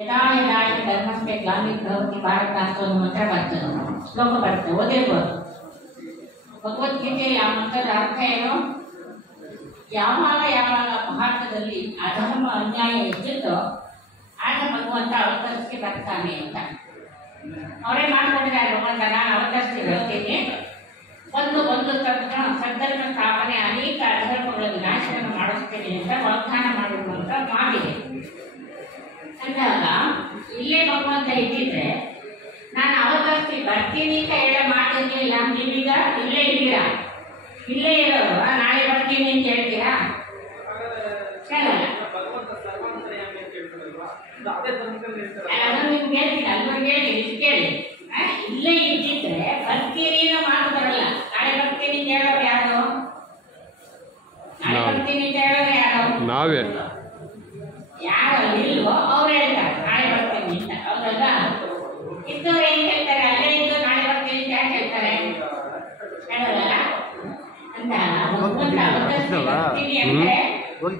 यदा यदा हि धर्मस्य ग्लानिर्भवति भारतात् ಅನ್ನೋ ಮಂತ್ರ ಬರ್ತದೆ, ಶ್ಲೋಕ ಬರ್ತದೆ, ಓದಿರ್ಬೋದು. ಭಗವದ್ಗೀತೆಯಲ್ಲಿ ಆ ಮಂತ್ರದ ಅರ್ಥ ಏನು? ಯಾವಾಗ ಯಾವಾಗ ಭಾರತದಲ್ಲಿ ಅಧರ್ಮ ಅನ್ಯಾಯ ಇದ್ದಿದ್ದೋ ಆಗ ಭಗವಂತ ಅವತರಿಸಿ ಬರ್ತಾನೆ ಅಂತ ಅವರೇ ಮಾಡ್ಕೊಂಡಿದ್ದಾರೆ. ಭಗವಂತ ನಾನು ಅವತರಿಸಿ ಬರ್ತೀನಿ, ಒಂದು ತಕ್ಷಣ ಸದ್ಧರ್ಮ ಸ್ಥಾಪನೆ ಅನೇಕ ಅಧರ್ಮಗಳ ವಿನಾಶವನ್ನು ಮಾಡಿಸ್ತೀನಿ ಅಂತ ವಾಗ್ದಾನ ಮಾಡಿರುವಂತ ಮಾತಿದೆ. ಅಂದಾಗ ಇಲ್ಲೇ ಭಗವಂತ ಇದ್ದಿದ್ರೆ ನಾನು ಅವತರಿಸಿ ಬರ್ತೀನಿ ಅಂತ ಹೇಳೋ ಮಾತಿರ್ಲಿಲ್ಲ. ನೀವೀಗ ಇಲ್ಲೇ ಇದ್ದೀರಾ, ಇಲ್ಲೇ ಇರೋರು ನಾಳೆ ಬರ್ತೀನಿ ಅಂತ ಹೇಳ್ತೀರಾ? ಹೇಳಲ್ಲ. ಅದನ್ನು ನಿಮ್ಗೆ ಹೇಳ್ತೀನಿ, ಅಲ್ಲಿವರೆಗೆ ಹೇಳಿ, ಇದು ಕೇಳಿ. ಇಲ್ಲೇ ಇದ್ದಿದ್ರೆ ಬರ್ತೀನಿ ಅನ್ನೋ ಮಾತು ಬರಲ್ಲ. ನಾಳೆ ಬರ್ತೀನಿ ಅಂತ ಹೇಳೋರು ಯಾರು? ನಾಳೆ ಬರ್ತೀನಿ ಅಂತ ಹೇಳೋರು ಯಾರು? ನಾವೇ. ಯಾರು ಇಲ್ವೋ ಅವ್ರು ಹೇಳ್ತಾರೆ ನಾಳೆ ಬರ್ತೀನಿ ಅಂತ. ಹೌದಲ್ಲ? ಇದ್ದವ್ರು ಏನ್ ಹೇಳ್ತಾರೆ? ಅಲ್ಲೇ ಇದ್ದು ನಾಳೆ ಬರ್ತೀನಿ ಅಂತ ಯಾಕೆ ಹೇಳ್ತಾರೆ? ಹೇಳೋದಲ್ಲ ಅಂತ. ಭಗವಂತ ಬರ್ತೀನಿ ಅಂದ್ರೆ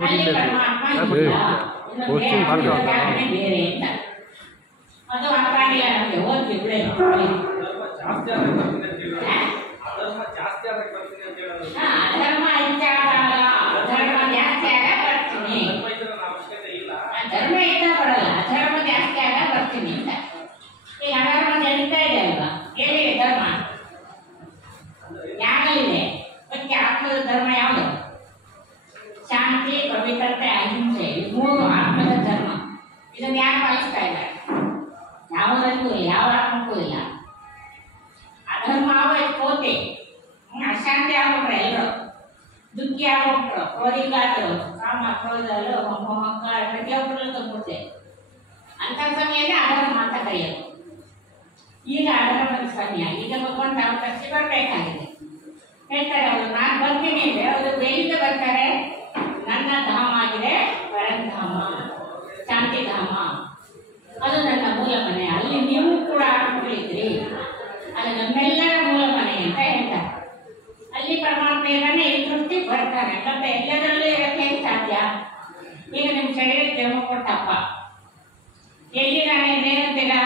ಅಲ್ಲಿ ಪರಮಾತ್ಮ ಬೇರೆ ಅಂತ ಅದು ಅರ್ಥ ಆಗಿಲ್ಲ ನಮ್ಗೆ. ಓದ್ತಿ ಬಿಡೇ ಅಧರ್ಮ ಹೆಚ್ಚಾದಾಗ ಅಧರ್ಮ ಜಾಸ್ತಿ ಆಗ ಬರ್ತೀನಿ, ಧರ್ಮ ಇದ್ದ ಬರಲ್ಲ, ಅಧರ್ಮ ಜಾಸ್ತಿ ಆಗ ಬರ್ತೀನಿ ಅಂತ. ಈಗ ಅಧರ್ಮ ನಡೀತಾ ಇದೆ ಅಲ್ವಾ? ಎಲ್ಲಿದೆ ಧರ್ಮ? ಯಾರಲ್ಲಿದೆ? ಮತ್ತೆ ಆತ್ಮದ ಧರ್ಮ ಯಾವುದು? ಶಾಂತಿ, ಪವಿತ್ರತೆ, ಅಹಿಂಸೆ, ಈ ಮೂರು ಆತ್ಮದ ಧರ್ಮ. ಇದನ್ನು ಯಾರು ಪಾಲಿಸ್ತಾ ಇದ್ದಾರೆ? ಯಾವುದಕ್ಕೂ ಇಲ್ಲ, ಯಾವ ಆತ್ಮಕ್ಕೂ ಇಲ್ಲ. ಅಧರ್ಮ ಆಗೋಯ್ತು, ಕೋತೆ ಅಶಾಂತಿ ಆಗ್ಬಿಟ್ರೆ ಎಲ್ಲರೂ, ದುಃಖಿ ಆಗ್ಬಿಟ್ರು, ಕ್ರೋಧಿಗಾದ್ರು, ಕಾಮ ಕ್ರೋಧಗಳು, ಅಹಂಕಾರ ಪ್ರತಿಯೊಬ್ಬರಲ್ಲೂ ತಂದ್ಬಿಡ್ತೆ. ಅಂತ ಸಮಯದಲ್ಲಿ ಅಧರ್ಮ ಅಂತ ಕರೆಯೋದು. ಈಗ ಅಧರ್ಮದ ಸಮಯ. ಈಗ ಭಗವಂತ ಅವತರಿಸಿ ಬರಬೇಕಾಗಿದೆ. ಹೇಳ್ತಾರೆ ಅವರು ನಾನು ಬರ್ತೀನಿ ಅಂದ್ರೆ ಅವರು ಎಲ್ಲಿಂದ ಬರ್ತಾರೆ? ನನ್ನ ಧಾಮ ಆಗಿದೆ ಪರಂಧಾಮ, ಶಾಂತಿಧಾಮ, ಅದು ನನ್ನ ಮೂಲ ಮನೆ. ಅಲ್ಲಿ ನೀವು ಕೂಡ ಆಡ್ಕೊಂಡಿದ್ರಿ, ಅದು ನಮ್ಮೆಲ್ಲರ ಮೂಲ ಮನೆ ಅಂತ ಹೇಳ್ತಾರೆ. ಅಲ್ಲಿ ಪರಮಾತ್ಮ ಇದ್ದಾನೆ, ಈ ಸೃಷ್ಟಿ ಬರ್ತಾನೆ. ಮತ್ತೆ ಎಲ್ಲದರಲ್ಲೂ ಇರಕ್ಕೆ ಸಾಧ್ಯ? ಈಗ ನಿಮ್ ಶರೀರಕ್ಕೆ ಜನ್ಮ ಕೊಟ್ಟಪ್ಪ ಎಲ್ಲಿದ್ದಾನೆ? ಏನಂತೀರಾ?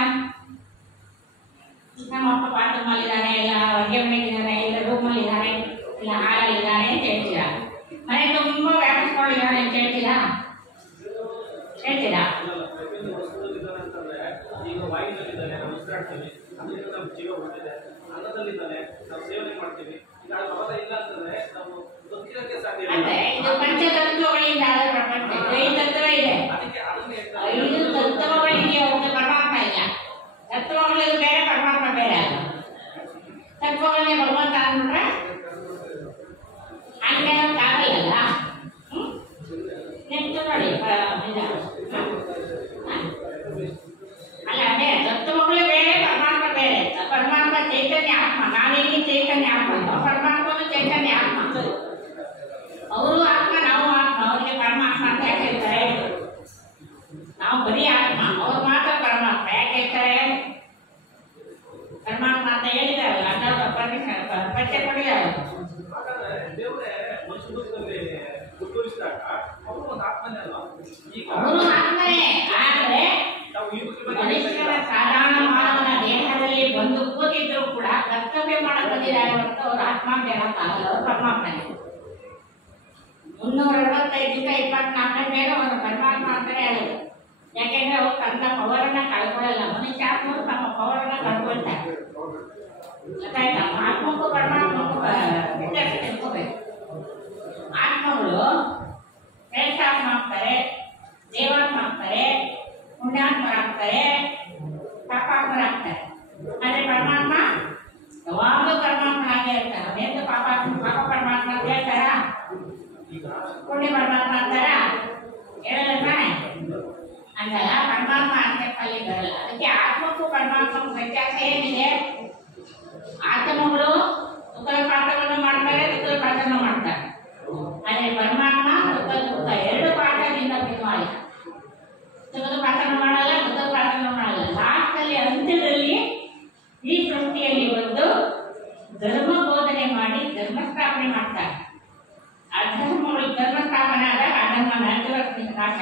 ನಮ್ಮಪ್ಪ ಬಾತ್ರೂಮಲ್ಲಿದ್ದಾನೆ, ಇಲ್ಲ ಅಡುಗೆ ಮನೆಗಿದ್ದಾನೆ, ಇಲ್ಲ ರೂಮಲ್ಲಿದ್ದಾನೆ, ಇಲ್ಲ ಹಾಲಲ್ಲಿದ್ದಾನೆ ಅಂತ ಹೇಳ್ತೀರಾ? ಮನೆ ತುಂಬಾ ವ್ಯಾಪಿಸ್ಕೊಂಡಿದ್ದಾನೆ ಅಂತ ಹೇಳ್ತೀರಾ? ಹೇಳ್ತೀರಾ? ಅಂದ್ರೆ ಇದು ಪಂಚತತ್ವಗಳಿಂದ ಆದ ಪ್ರಪಂಚ. 5 ತತ್ವ ಇದೆ, 5 ತತ್ವಗಳಿದೆಯೋ ಒಂದು ಪರಮಾತ್ಮ ಇಲ್ಲ. ತತ್ವಗಳು ಬೇರೆ, ಪರಮಾತ್ಮ ಬೇರೆ ಅಲ್ಲ. ತತ್ವಗಳನ್ನೇ ಭಗವಂತ ಅಂದ್ಬಿಟ್ರೆ ಹಂಗೆ ಆಗಲ್ಲ. ನೆಕ್ಸ್ಟ್ ನೋಡಿ, ಅಲ್ಲ ಅದೇ ತತ್ವಗಳು ಬೇರೆ, ಪರಮಾತ್ಮ ಬೇರೆ. ಪರಮಾತ್ಮ ಚೈತನ್ಯ ಆತ್ಮ, ನಾವಿಲ್ಲಿ ಚೈತನ್ಯ ಆತ್ಮ, ಪರಮಾತ್ಮನು ಚೈತನ್ಯ ಆತ್ಮ. ಅವರು ಆತ್ಮ, ನಾವು ಆತ್ಮ. ಅವರಿಗೆ ಪರಮಾತ್ಮ ಅಂತ ಯಾಕೆ ಹೇಳ್ತಾರೆ? ನಾವು ಬರೀ ಆತ್ಮ, ಅವ್ರು ಮಾತ್ರ ಪರಮಾತ್ಮ ಯಾಕೆ ಹೇಳ್ತಾರೆ? ಪರಮಾತ್ಮ ಅಂತ ಹೇಳಿದಾರಲ್ಲ, ಅನ್ನೋದು ಪಠ್ಯ ಕೊಡಿದಾರೆ. ಅವರು ಆತ್ಮನೇ, ಆದ್ರೆ ಮನುಷ್ಯನ ಸಾಧಾರಣ ಮಾನವನ ದೇಹದಲ್ಲಿ ಬಂದು ಕೂತಿದ್ರು ಕೂಡ ಕರ್ತವ್ಯ ಮಾಡಕ್ ಬಂದಿದ್ದಾರೆ ಹೊರತು ಅವ್ರ ಆತ್ಮ ಅಂತ ಹೇಳಕ್ಕಾಗಲ್ಲ. ಅವರು ಪರಮಾತ್ಮನೇ. 365 ದಿವಸ 24 ಗಂಟೆನೂ ಅವರು ಪರಮಾತ್ಮ ಅಂತಾನೆ ಹೇಳೋದು. ಯಾಕೆಂದ್ರೆ ಅವ್ರು ತನ್ನ ಪವರನ್ನ ಕಳ್ಕೊಳ್ಳಲ್ಲ. ಮನುಷ್ಯಾತ್ಮರು ತಮ್ಮ ಪವರನ್ನ ಕಳ್ಕೊಳ್ತಾರೆ. ಗೊತ್ತಾಯ್ತಾ? ಆತ್ಮಕ್ಕೂ ಪರಮಾತ್ಮಕ್ಕೂ ವ್ಯತ್ಯಾಸ ತಿಳ್ಕೋಬೇಕು. ಆತ್ಮಗಳು ಶ್ರೇಷ್ಠಾತ್ಮ ಆಗ್ತಾರೆ, ದೇವಾತ್ಮ ಆಗ್ತಾರೆ, ಪುಣ್ಯಾತ್ಮರಾಗ್ತಾರೆ, ಪಾಪಾತ್ಮರಾಗ್ತಾರೆ. ಆದ್ರೆ ಪರಮಾತ್ಮ ಯಾವಾಗಲೂ ಪರಮಾತ್ಮನಾಗೇ ಇರ್ತಾರೆ. ಅವನೆಂದು ಪಾಪ ಪರಮಾತ್ಮ ಅಂತ ಹೇಳ್ತಾರ? ಪುಣ್ಯ ಪರಮಾತ್ಮ ಅಂತಾರ? ಹೇಳಲ್ಲ ತಾನೆ? ಅಂದಲ್ಲ, ಪರಮಾತ್ಮ ಅಂತಲ್ಲಿ ಬರಲ್ಲ. ಅದಕ್ಕೆ ಆತ್ಮಕ್ಕೂ ಪರಮಾತ್ಮಕ್ಕೂ ವ್ಯತ್ಯಾಸ ಏನಿದೆ? ಆತ್ಮಗಳು ಸುಖದ ಪಾಠವನ್ನು ಮಾಡ್ತಾರೆ, ದುಃಖದ ಪಾಠವನ್ನು ಮಾಡ್ತಾರೆ. ಆದರೆ ಪರಮಾತ್ಮ ದುಃಖ ಎರಡು ಪಾಠದಿಂದ ಭಿನ್ನವಾಗಿ ಸುಖದ ಪಾಠನ ಮಾಡಲ್ಲ, ದುಃಖದ ಪಾಠನ ಮಾಡಲ್ಲ. ಲಾಸ್ಟಲ್ಲಿ ಅಂತ್ಯದಲ್ಲಿ ಈ ಸೃಷ್ಟಿಯಲ್ಲಿ ಒಂದು ಧರ್ಮ ಬೋಧನೆ ಮಾಡಿ ಧರ್ಮ ಸ್ಥಾಪನೆ ಮಾಡ್ತಾರೆ. ಅಧರ್ಮಗಳು ಧರ್ಮ ಸ್ಥಾಪನೆ ಆದಾಗ ಅಧರ್ಮ ನಾಶ